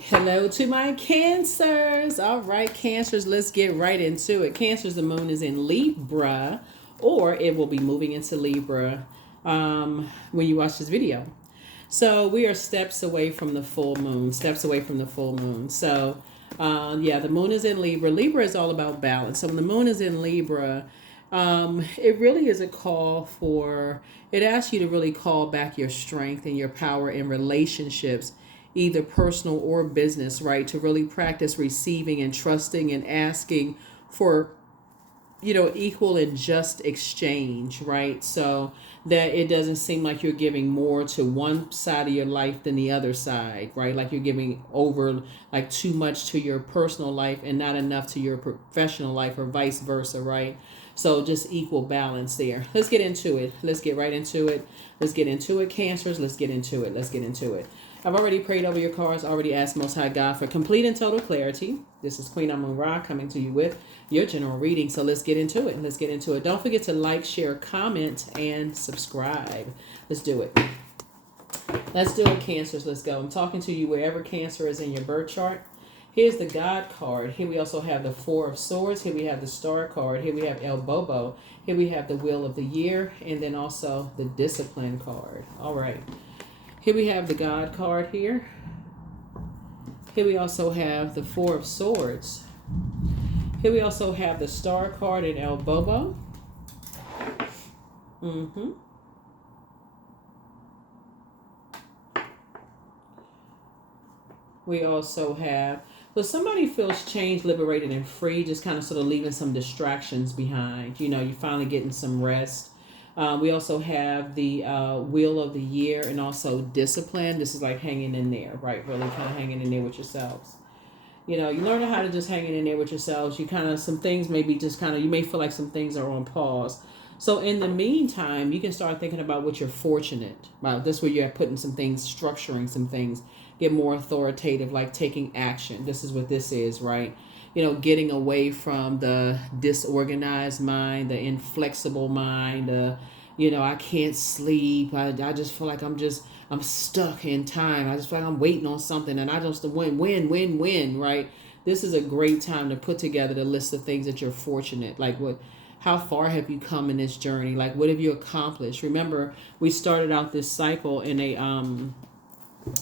Hello to my cancers. All right, cancers, let's get right into it. Cancers, the moon is in Libra, or it will be moving into Libra when you watch this video. So we are steps away from the full moon, steps away from the full moon. So, yeah, the moon is in Libra. Libra is all about balance. So when the moon is in Libra, it really is a call for, it asks you to really call back your strength and your power in relationships, either personal or business, right? To really practice receiving and trusting and asking for, equal and just exchange, right? So that it doesn't seem like you're giving more to one side of your life than the other side, right? Like you're giving over like too much to your personal life and not enough to your professional life, or vice versa, right? So just equal balance there. Let's get into it. Let's get right into it. Let's get into it, Cancers. Let's get into it. Let's get into it. I've already prayed over your cards, already asked Most High God for complete and total clarity. This is Queen Amun Ra coming to you with your general reading. So let's get into it. Let's get into it. Don't forget to like, share, comment, and subscribe. Let's do it. Let's do it, Cancers. Let's go. I'm talking to you wherever Cancer is in your birth chart. Here's the God card. Here we also have the Four of Swords. Here we have the Star card. Here we have El Bobo. Here we have the Wheel of the Year. And then also the Discipline card. All right. Here we have the God card here. Here we also have the Four of Swords. Here we also have the Star card in El Bobo. We also have, so somebody feels changed, liberated, and free, just kind of sort of leaving some distractions behind. You're finally getting some rest. We also have the Wheel of the Year and also Discipline. This is like hanging in there, right? Really kind of hanging in there with yourselves. You learn how to just hanging in there with yourselves. You kind of, some things maybe just kind of, you may feel like some things are on pause. So in the meantime, you can start thinking about what you're fortunate about. This where you're putting some things, structuring some things, get more authoritative, like taking action. This is what this is, right? Getting away from the disorganized mind, the inflexible mind, I can't sleep. I just feel like I'm stuck in time. I just feel like I'm waiting on something and I just win, right? This is a great time to put together the list of things that you're fortunate. Like how far have you come in this journey? Like what have you accomplished? Remember, we started out this cycle in a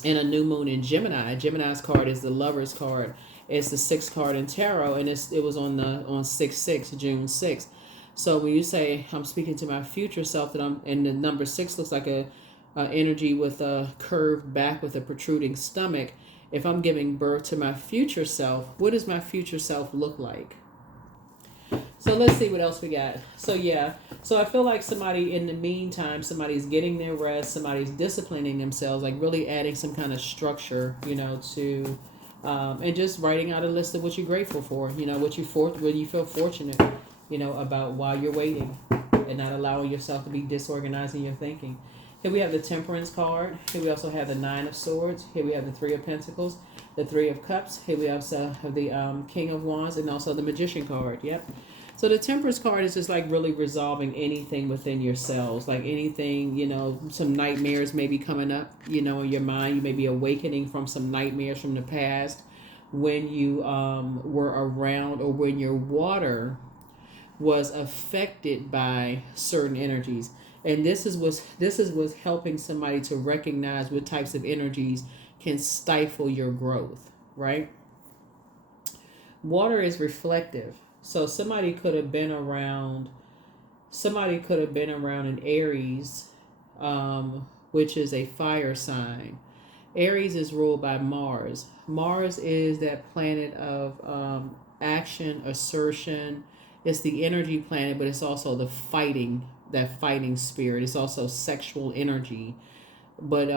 new moon in Gemini. Gemini's card is the Lover's card. It's the sixth card in tarot, and it was on 6/6, June 6th. So when you say I'm speaking to my future self, and the number 6 looks like a energy with a curved back with a protruding stomach. If I'm giving birth to my future self, what does my future self look like? So let's see what else we got. So yeah, so I feel like somebody in the meantime, somebody's getting their rest, somebody's disciplining themselves, like really adding some kind of structure, to and just writing out a list of what you're grateful for, what you feel fortunate, about while you're waiting, and not allowing yourself to be disorganized in your thinking. Here we have the Temperance card. Here we also have the Nine of Swords. Here we have the Three of Pentacles, the Three of Cups. Here we also have the King of Wands, and also the Magician card. Yep. So the Temperance card is just like really resolving anything within yourselves, like anything, some nightmares may be coming up, in your mind. You may be awakening from some nightmares from the past when you were around, or when your water was affected by certain energies. And this is what's helping somebody to recognize what types of energies can stifle your growth, right? Water is reflective. So somebody could have been around an Aries, which is a fire sign. Aries is ruled by Mars. Mars is that planet of action, assertion. It's the energy planet, but it's also that fighting spirit. It's also sexual energy, but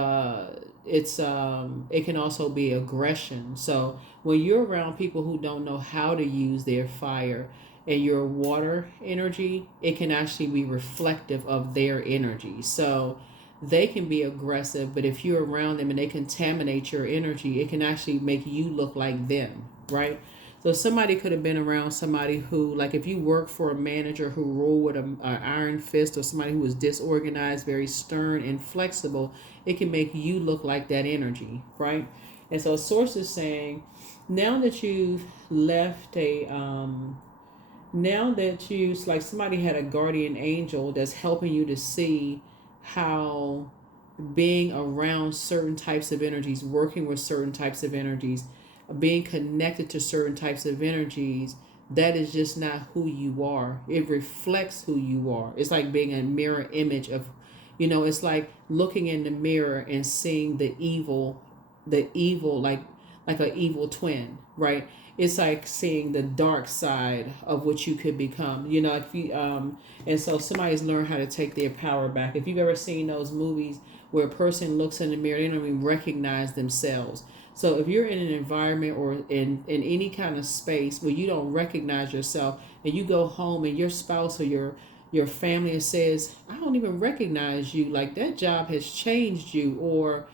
it can also be aggression. So when you're around people who don't know how to use their fire and your water energy, it can actually be reflective of their energy. So they can be aggressive, but if you're around them and they contaminate your energy, it can actually make you look like them, right? So somebody could have been around somebody who, like if you work for a manager who ruled with an iron fist, or somebody who was disorganized, very stern and flexible, it can make you look like that energy, right? And so source is saying, now that you've left now that you, like somebody had a guardian angel that's helping you to see how being around certain types of energies, working with certain types of energies, being connected to certain types of energies, that is just not who you are. It reflects who you are. It's like being a mirror image of, it's like looking in the mirror and seeing the evil, like an evil twin, right? It's like seeing the dark side of what you could become. If you and so somebody's learned how to take their power back. If you've ever seen those movies where a person looks in the mirror, they don't even recognize themselves. So if you're in an environment or in any kind of space where you don't recognize yourself, and you go home and your spouse or your family says, I don't even recognize you, like that job has changed you, or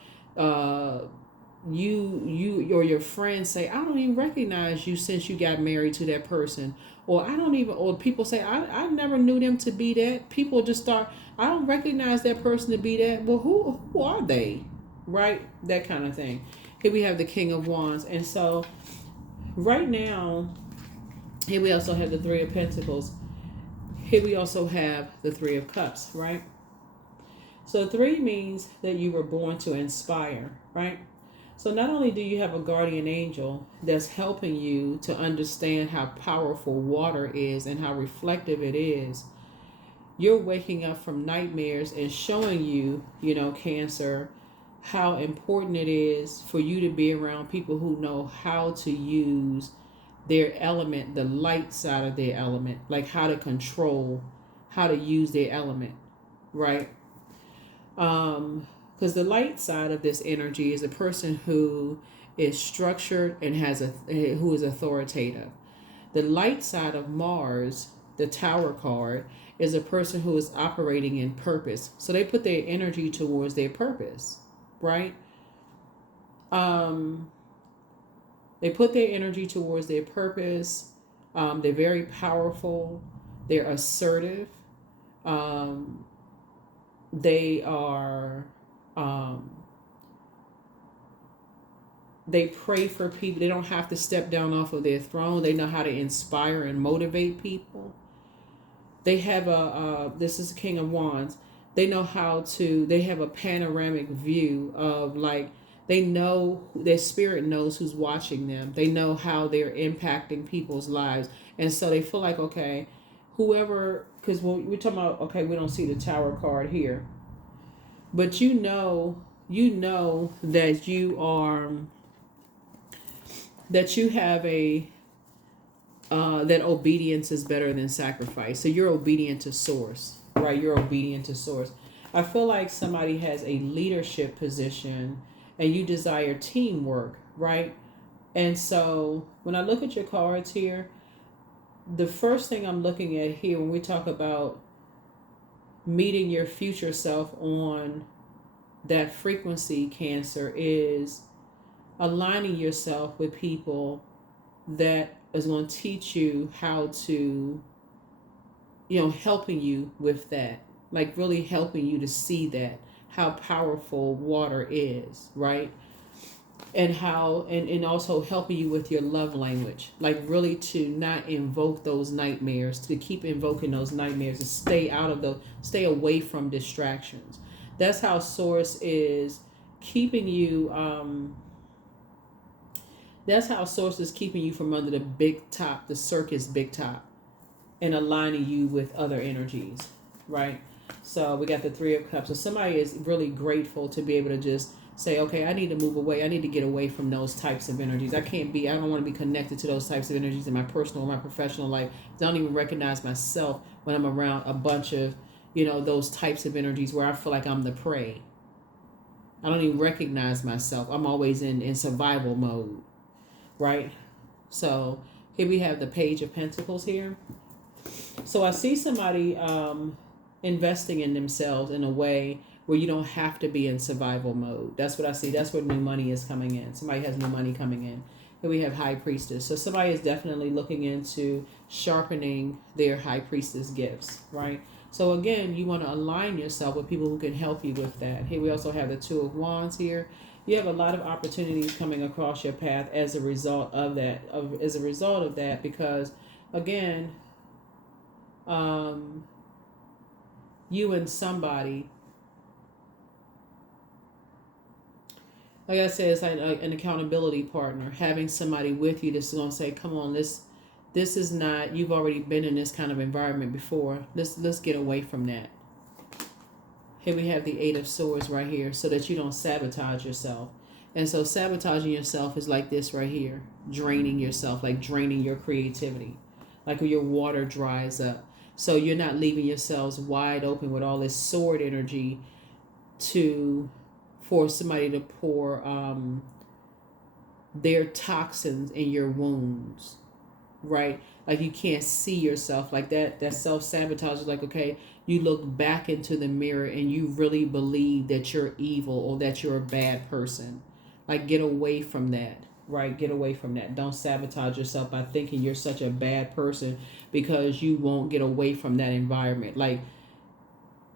you or your friends say, I don't even recognize you since you got married to that person, or or people say, I never knew them to be that. People just start, I don't recognize that person to be that. Well, who are they? Right? That kind of thing. Here we have the King of Wands. And so right now, here we also have the Three of Pentacles. Here we also have the Three of Cups, right? So 3 means that you were born to inspire, right? So not only do you have a guardian angel that's helping you to understand how powerful water is and how reflective it is, you're waking up from nightmares and showing you, Cancer, how important it is for you to be around people who know how to use their element, the light side of their element, like how to use their element, right? Because the light side of this energy is a person who is structured and who is authoritative. The light side of Mars, the Tower card, is a person who is operating in purpose. So they put their energy towards their purpose, right? They put their energy towards their purpose. They're very powerful. They're assertive. They are. They pray for people. They don't have to step down off of their throne. They know how to inspire and motivate people. They have this is the King of Wands. They know how to, they have a panoramic view of, like, they know, their spirit knows who's watching them. They know how they're impacting people's lives. And so they feel like, okay, whoever, because when we're talking about, okay, we don't see the Tower card here, but you know that you have that obedience is better than sacrifice. So you're obedient to source, right? You're obedient to source. I feel like somebody has a leadership position and you desire teamwork, right? And so when I look at your cards here, the first thing I'm looking at here when we talk about meeting your future self on that frequency, Cancer, is aligning yourself with people that is going to teach you how to, helping you with that, like really helping you to see that, how powerful water is, right? And how, and also helping you with your love language, like really to not invoke those nightmares, to keep invoking those nightmares, and stay away from distractions. That's how Source is keeping you, that's how Source is keeping you from under the big top, the circus big top, and aligning you with other energies, right? So we got the Three of Cups. So somebody is really grateful to be able to just say, okay, I need to move away. I need to get away from those types of energies. I don't want to be connected to those types of energies in my personal or my professional life. I don't even recognize myself when I'm around a bunch of, those types of energies where I feel like I'm the prey. I don't even recognize myself. I'm always in survival mode, right? So here we have the Page of Pentacles here. So I see somebody investing in themselves in a way where you don't have to be in survival mode. That's what I see. That's where new money is coming in. Somebody has new money coming in. Here we have High Priestess. So somebody is definitely looking into sharpening their High Priestess gifts, right? So again, you want to align yourself with people who can help you with that. Here we also have the Two of Wands here. You have a lot of opportunities coming across your path as a result of that. Because, again, um, you and somebody, like I said, it's like an accountability partner, having somebody with you that's going to say, "Come on, this is not. You've already been in this kind of environment before. Let's get away from that." Here we have the Eight of Swords right here, so that you don't sabotage yourself. And so sabotaging yourself is like this right here, draining yourself, like draining your creativity, like when your water dries up. So you're not leaving yourselves wide open with all this sword energy for somebody to pour their toxins in your wounds, right? Like you can't see yourself like that. That self-sabotage is like, okay, you look back into the mirror and you really believe that you're evil or that you're a bad person. Like, get away from that, right? Get away from that. Don't sabotage yourself by thinking you're such a bad person because you won't get away from that environment. Like,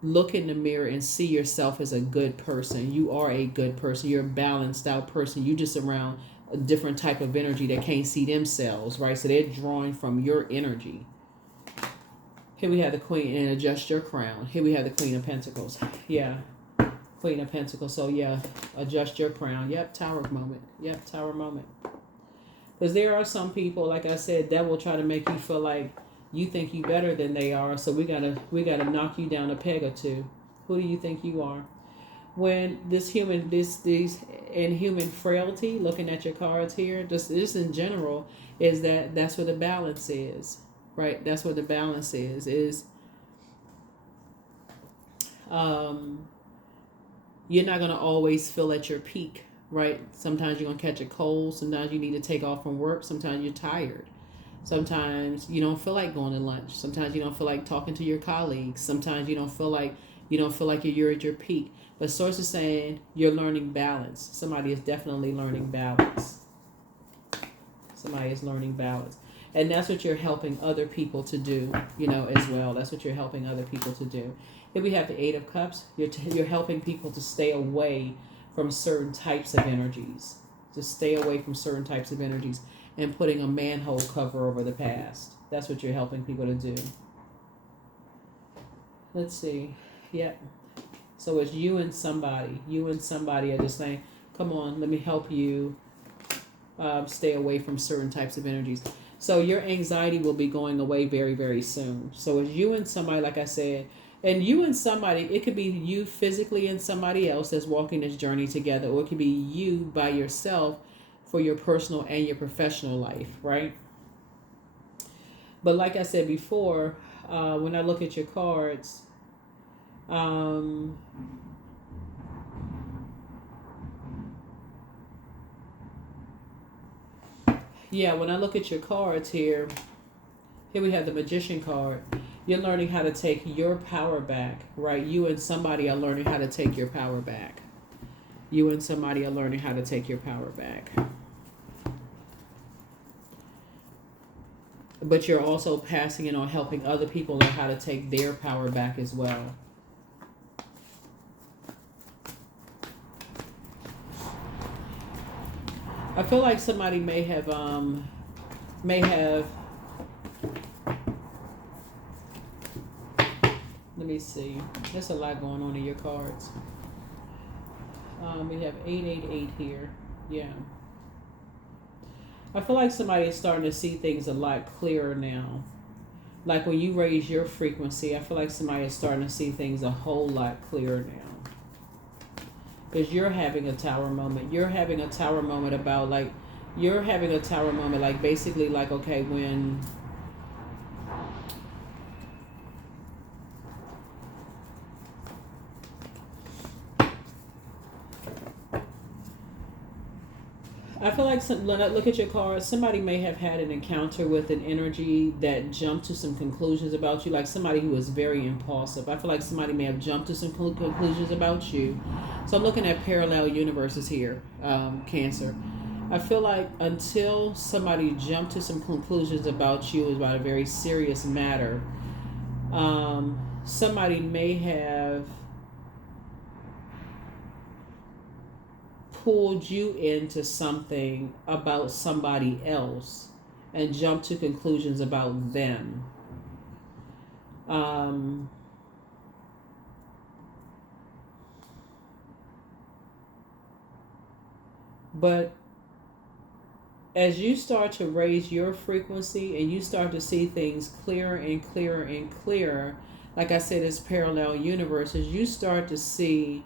look in the mirror and see yourself as a good person. You are a good person. You're a balanced out person. You just around a different type of energy that can't see themselves, right? So they're drawing from your energy. Here we have the Queen, and adjust your crown. Here we have the Queen of Pentacles. Yeah, Queen of Pentacles. So yeah, adjust your crown. Yep, Tower moment. Yep, Tower moment. Because there are some people, like I said, that will try to make you feel like you think you better than they are. So we gotta knock you down a peg or two. Who do you think you are? When these inhuman frailty, looking at your cards here, just in general, is that's where the balance is, right? That's what the balance is you're not gonna always feel at your peak, right? Sometimes you're gonna catch a cold. Sometimes you need to take off from work. Sometimes you're tired. Sometimes you don't feel like going to lunch. Sometimes you don't feel like talking to your colleagues. Sometimes you don't feel like you're at your peak. But source is saying you're learning balance. Somebody is definitely learning balance. Somebody is learning balance. And that's what you're helping other people to do, as well. That's what you're helping other people to do. Here we have the Eight of Cups. You're helping people to stay away from certain types of energies. To stay away from certain types of energies and putting a manhole cover over the past. That's what you're helping people to do. Let's see. Yep. So it's you and somebody. You and somebody are just saying, come on, let me help you stay away from certain types of energies. So your anxiety will be going away very, very soon. So it's you and somebody, like I said, and you and somebody, it could be you physically and somebody else that's walking this journey together, or it could be you by yourself for your personal and your professional life, right? But like I said before, when I look at your cards, yeah, when I look at your cards here we have the Magician card. You're learning how to take your power back, right? You and somebody are learning how to take your power back. You and somebody are learning how to take your power back. But you're also passing it on, helping other people learn how to take their power back as well. I feel like somebody may have let me see. There's a lot going on in your cards. We have 888 here. Yeah. I feel like somebody is starting to see things a lot clearer now. Like when you raise your frequency, I feel like somebody is starting to see things a whole lot clearer now. Because you're having a tower moment. You're having a tower moment about basically like, okay, when I feel like when I look at your cards, somebody may have had an encounter with an energy that jumped to some conclusions about you, like somebody who is very impulsive. I feel like somebody may have jumped to some conclusions about you. So I'm looking at parallel universes here, Cancer. I feel like until somebody jumped to some conclusions about you about a very serious matter, somebody may have pulled you into something about somebody else and jumped to conclusions about them. But as you start to raise your frequency and you start to see things clearer and clearer and clearer, like I said, it's parallel universes, you start to see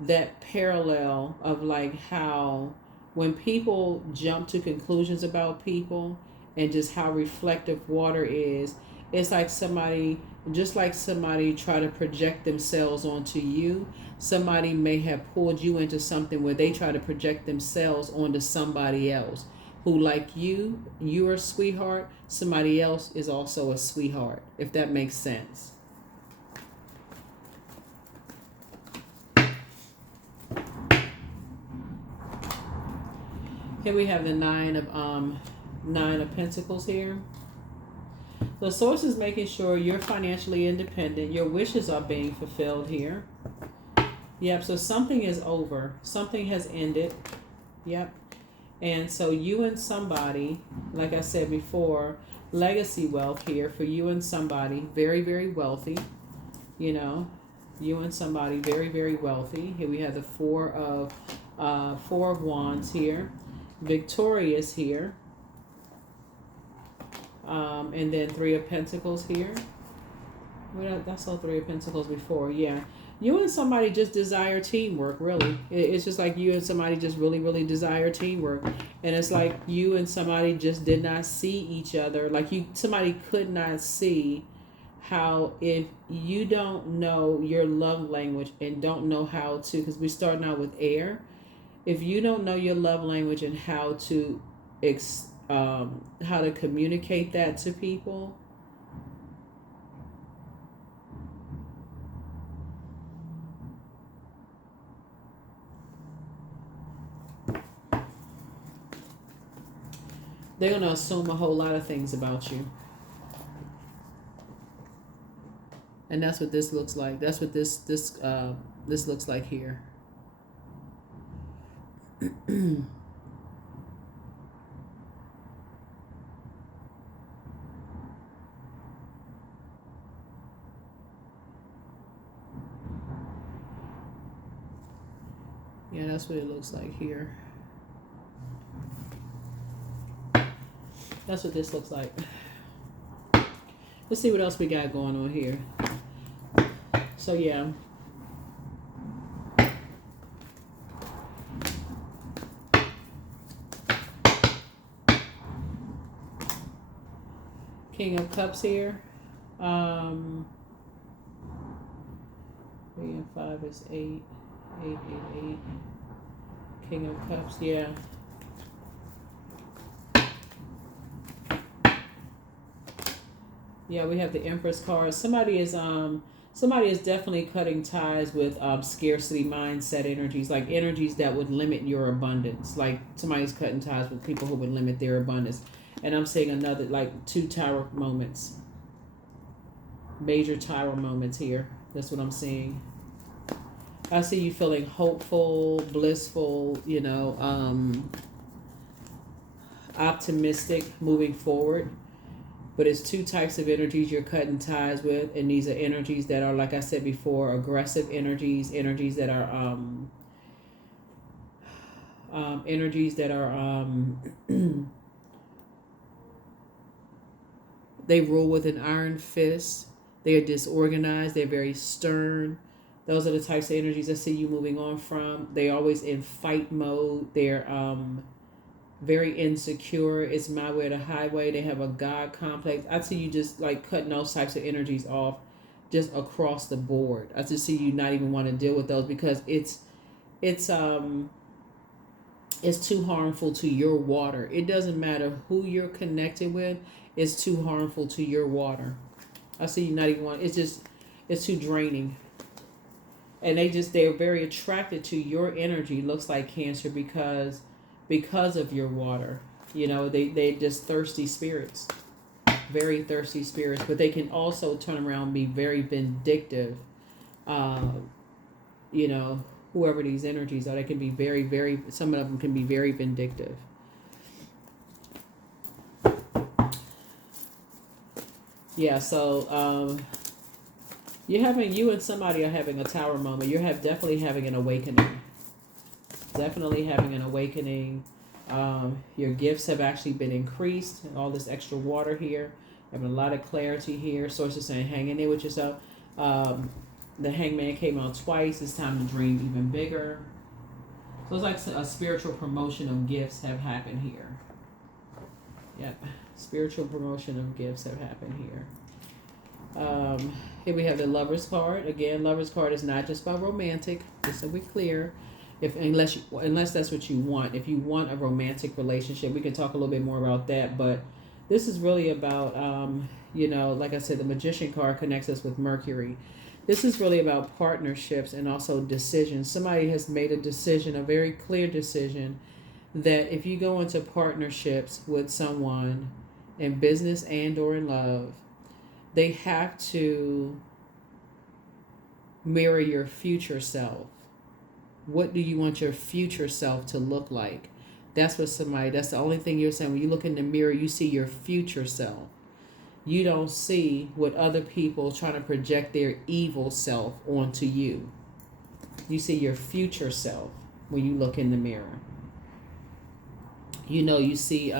that parallel of like how when people jump to conclusions about people and just how reflective water is, it's like somebody, just like somebody try to project themselves onto you, somebody may have pulled you into something where they try to project themselves onto somebody else who, like you're a sweetheart, somebody else is also a sweetheart, if that makes sense. Here we have the Nine of Pentacles here. The source is making sure you're financially independent. Your wishes are being fulfilled here. Yep, so something is over. Something has ended. Yep. And so you and somebody, like I said before, legacy wealth here for you and somebody, very, very wealthy. You know, you and somebody very, very wealthy. Here we have the Four of Wands here. Victorious here. And then Three of Pentacles here. Well, that's all Three of Pentacles before. Yeah. You and somebody just desire teamwork, really. It's just like you and somebody just really, really desire teamwork. And it's like you and somebody just did not see each other. Like somebody could not see how, if you don't know your love language and don't know how to, because we're starting out with air. If you don't know your love language and how to communicate that to people, they're going to assume a whole lot of things about you. And that's what this looks like. That's what this looks like here. Yeah, that's what it looks like here. That's what this looks like. Let's see what else we got going on here. So yeah. King of Cups here. 3 and 5 is 8. 8, 8, 8. King of Cups, yeah. Yeah, we have the Empress card. Somebody is definitely cutting ties with scarcity mindset energies, like energies that would limit your abundance. Like somebody's cutting ties with people who would limit their abundance. And I'm seeing another, like 2 tower moments. Major tower moments here. That's what I'm seeing. I see you feeling hopeful, blissful, optimistic moving forward. But it's 2 types of energies you're cutting ties with. And these are energies that are, like I said before, aggressive energies, energies that are, they rule with an iron fist. They are disorganized. They're very stern. Those are the types of energies I see you moving on from. They're always in fight mode. They're very insecure. It's my way or the highway. They have a God complex. I see you just like cutting those types of energies off just across the board. I just see you not even want to deal with those because it's too harmful to your water. It doesn't matter who you're connected with. It's too harmful to your water. I see you not even want. It's too draining. And they're very attracted to your energy. Looks like Cancer because of your water. They just thirsty spirits, very thirsty spirits. But they can also turn around and be very vindictive. whoever these energies are. They can be very, very, some of them can be very vindictive. Yeah, so you and somebody are having a tower moment. You're definitely having an awakening. Definitely having an awakening. Your gifts have actually been increased. All this extra water here. Having a lot of clarity here. Source is saying, hang in there with yourself. The hangman came out twice. It's time to dream even bigger. So it's like a spiritual promotion of gifts have happened here. Yep. Spiritual promotion of gifts have happened here. Here we have the Lover's card. Again, Lover's card is not just about romantic. Just so we're clear. Unless that's what you want. If you want a romantic relationship, we can talk a little bit more about that. But this is really about, like I said, the Magician card connects us with Mercury. This is really about partnerships and also decisions. Somebody has made a decision, a very clear decision, that if you go into partnerships with someone in business and or in love, they have to mirror your future self. What do you want your future self to look like? That's the only thing you're saying. When you look in the mirror, you see your future self. You don't see what other people trying to project their evil self onto you. You see your future self when you look in the mirror. You see,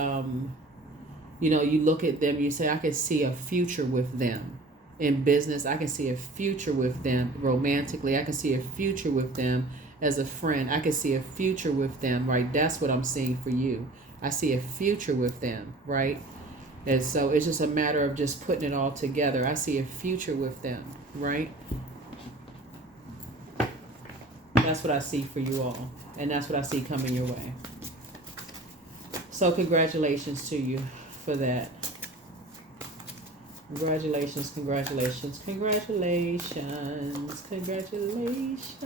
you look at them, you say, I can see a future with them. In business, I can see a future with them. Romantically, I can see a future with them. As a friend, I can see a future with them, right? That's what I'm seeing for you. I see a future with them, right? And so it's just a matter of just putting it all together. I see a future with them, right? That's what I see for you all. And that's what I see coming your way. So congratulations to you for that. Congratulations, congratulations, congratulations, congratulations.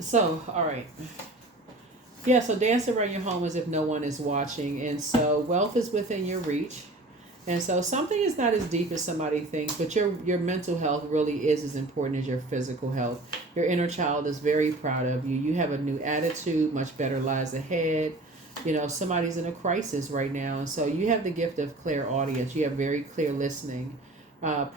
So, all right. Yeah, so dance around your home as if no one is watching. And so wealth is within your reach. And so something is not as deep as somebody thinks, but your mental health really is as important as your physical health. Your inner child is very proud of you. You have a new attitude, much better lies ahead. Somebody's in a crisis right now. And so you have the gift of clairaudience. You have very clear listening.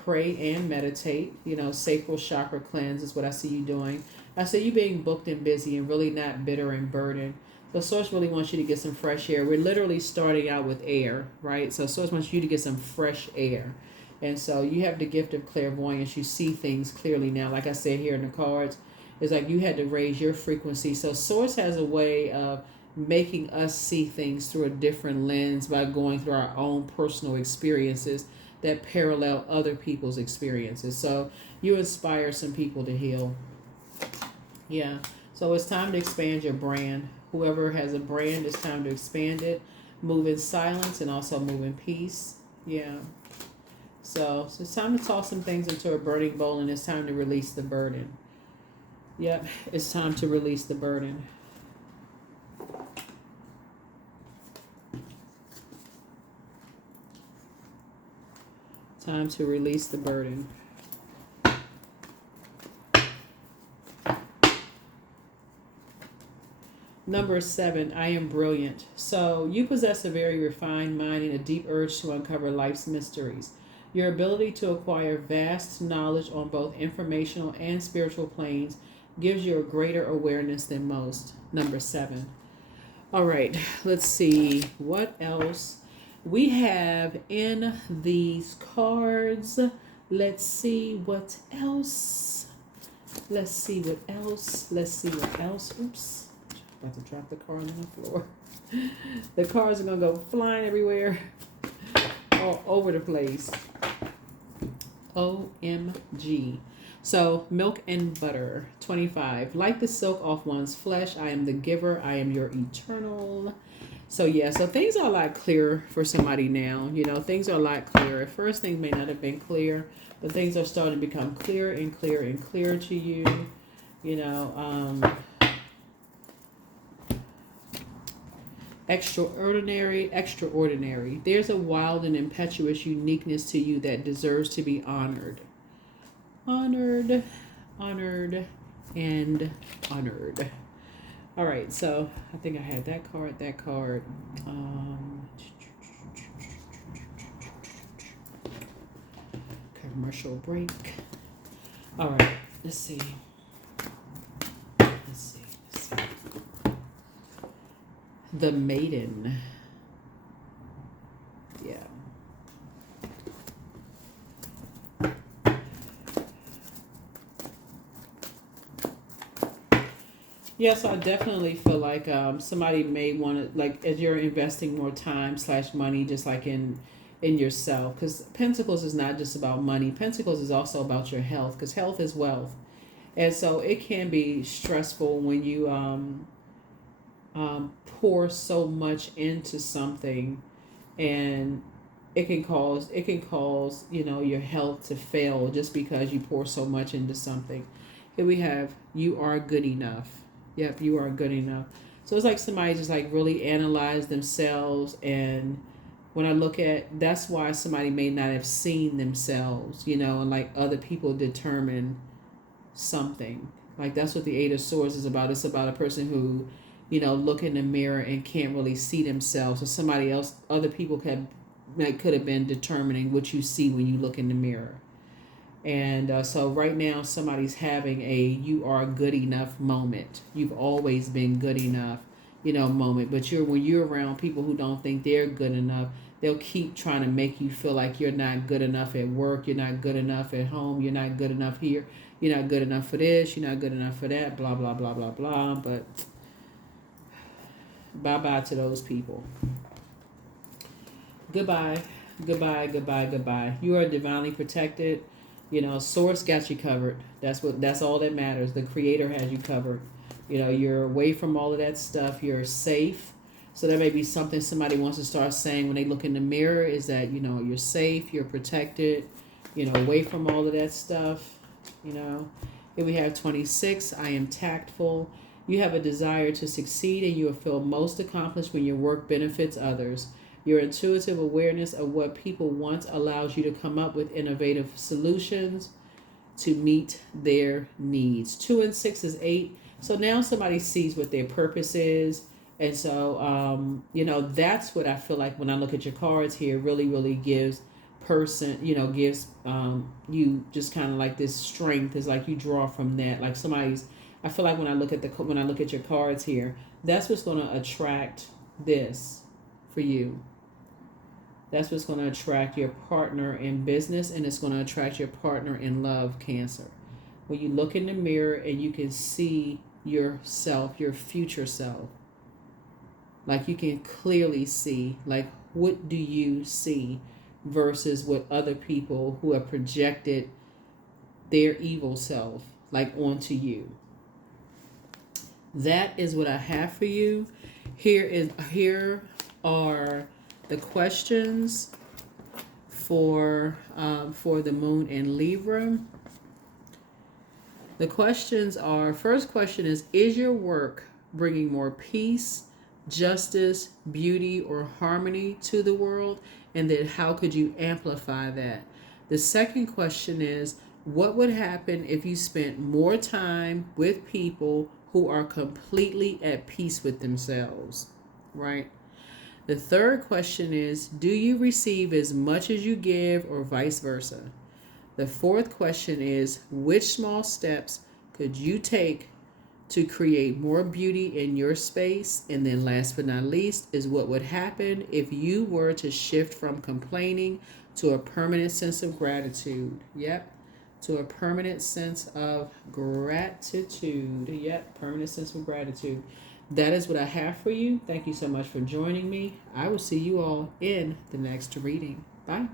Pray and meditate. Sacral chakra cleanse is what I see you doing. I see you being booked and busy and really not bitter and burdened. So Source really wants you to get some fresh air. We're literally starting out with air, right? So Source wants you to get some fresh air. And so you have the gift of clairvoyance. You see things clearly now. Like I said here in the cards, it's like you had to raise your frequency. So Source has a way of making us see things through a different lens by going through our own personal experiences that parallel other people's experiences. So you inspire some people to heal. Yeah. So it's time to expand your brand. Whoever has a brand, it's time to expand it. Move in silence and also move in peace. Yeah. So it's time to toss some things into a burning bowl, and it's time to release the burden. Yep. It's time to release the burden. Time to release the burden. Number 7, I am brilliant. So you possess a very refined mind and a deep urge to uncover life's mysteries. Your ability to acquire vast knowledge on both informational and spiritual planes gives you a greater awareness than most. Number 7. All right, let's see what else we have in these cards. Let's see what else. Let's see what else. Let's see what else. Oops. About to drop the card on the floor. The cards are going to go flying everywhere. All over the place. OMG. So, milk and butter. 25. Like the silk off one's flesh, I am the giver. I am your eternal. So, yeah. So, things are a lot clearer for somebody now. Things are a lot clearer. At first, things may not have been clear. But things are starting to become clearer and clearer and clearer to you. Extraordinary. There's a wild and impetuous uniqueness to you that deserves to be honored. Honored, honored, and honored. All right, so I think I had that card, commercial break. All right, let's see. The Maiden. Yeah. Yes, I definitely feel like somebody may want to, like, as you're investing more time slash money, just like in yourself, because Pentacles is not just about money. Pentacles is also about your health, because health is wealth, and so it can be stressful when you pour so much into something, and it can cause your health to fail just because you pour so much into something. Here we have, you are good enough. Yep, you are good enough. So it's like somebody just like really analyze themselves, and when I look at, that's why somebody may not have seen themselves, and like other people determine something. Like that's what the Eight of Swords is about. It's about a person who, look in the mirror and can't really see themselves, or somebody else, other people could have been determining what you see when you look in the mirror. And so right now somebody's having a you are good enough moment. You've always been good enough, moment. But when you're around people who don't think they're good enough, they'll keep trying to make you feel like you're not good enough at work, you're not good enough at home, you're not good enough here, you're not good enough for this, you're not good enough for that, blah, blah, blah, blah, blah. But bye-bye to those people. Goodbye, goodbye, goodbye, goodbye. You are divinely protected. Source got you covered. That's all that matters. The Creator has you covered. You're away from all of that stuff. You're safe. So that may be something somebody wants to start saying when they look in the mirror, is that, you're safe, you're protected, away from all of that stuff. Here we have 26. I am tactful. You have a desire to succeed, and you will feel most accomplished when your work benefits others. Your intuitive awareness of what people want allows you to come up with innovative solutions to meet their needs. 2 and 6 is 8. So now somebody sees what their purpose is. And so, that's what I feel like when I look at your cards here, really, really gives you just kind of like this strength. Is like you draw from that. Like I feel like when I look at your cards here, that's what's going to attract this for you. That's what's going to attract your partner in business, and it's going to attract your partner in love, Cancer. When you look in the mirror and you can see yourself, your future self, like you can clearly see, like what do you see versus what other people who have projected their evil self like onto you. That is what I have for you. Here are the questions for the moon in Libra. The questions are, first question is your work bringing more peace, justice, beauty, or harmony to the world? And then how could you amplify that? The second question is, what would happen if you spent more time with people who are completely at peace with themselves, right? The third question is, do you receive as much as you give, or vice versa? The fourth question is, which small steps could you take to create more beauty in your space? And then last but not least is, what would happen if you were to shift from complaining to a permanent sense of gratitude? Yep. To a permanent sense of gratitude. Yep. Permanent sense of gratitude. That is what I have for you. Thank you so much for joining me. I will see you all in the next reading. Bye.